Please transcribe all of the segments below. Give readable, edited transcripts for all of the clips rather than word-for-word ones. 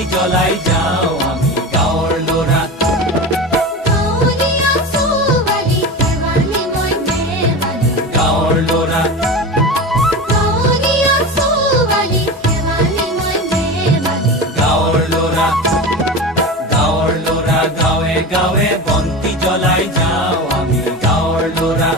বন্তি জ্বলাই যাওঁ আমি গাঁৱৰ ল'ৰা। গাঁৱৰ ল'ৰা গাঁৱৰ ল'ৰা গাঁৱে গাঁৱে বন্তি জ্বলাই যাওঁ আমি গাঁৱৰ ল'ৰা।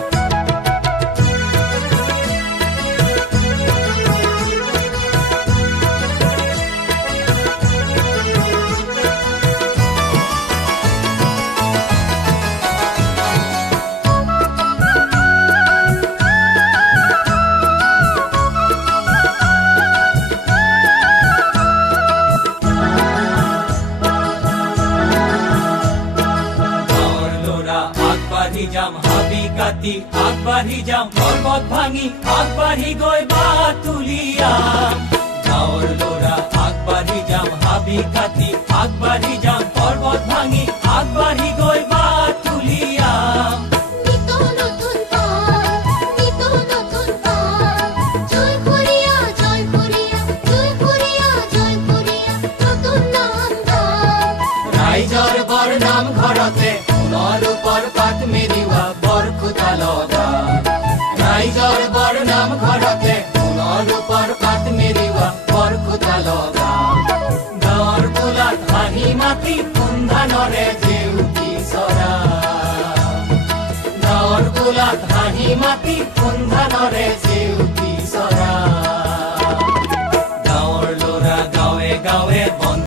আগবাঢ়ি যাম হাবি কাটি, আগবাঢ়ি যাম পৰ্বত ভাঙি, আগবাঢ়ি গৈ বাতুলিয়াম। গাঁৱৰ ল'ৰা আগবাঢ়ি যাম হাবি কাটি, আগবাঢ়ি যাম পৰ্বত ভাঙি, আগবাঢ়ি গৈ বাতুলিয়াম। ৰাইজৰ বৰ নাম ঘৰতে ৰূপৰ পাত মেলিওৱা বৰখুটা লগা। ৰাইজৰ বৰ নাম ঘৰতে ৰূপৰ পাত মেলিওৱা বৰখুটা লগা। গাঁৱৰ বোলাত হাঁহি মাতি সন্ধানৰে জেউতি চৰা। গাঁৱৰ বোলাত হাঁহি মাতি সন্ধানৰে জেউতি চৰা। গাঁৱৰ ল'ৰা গাঁৱে গাঁৱে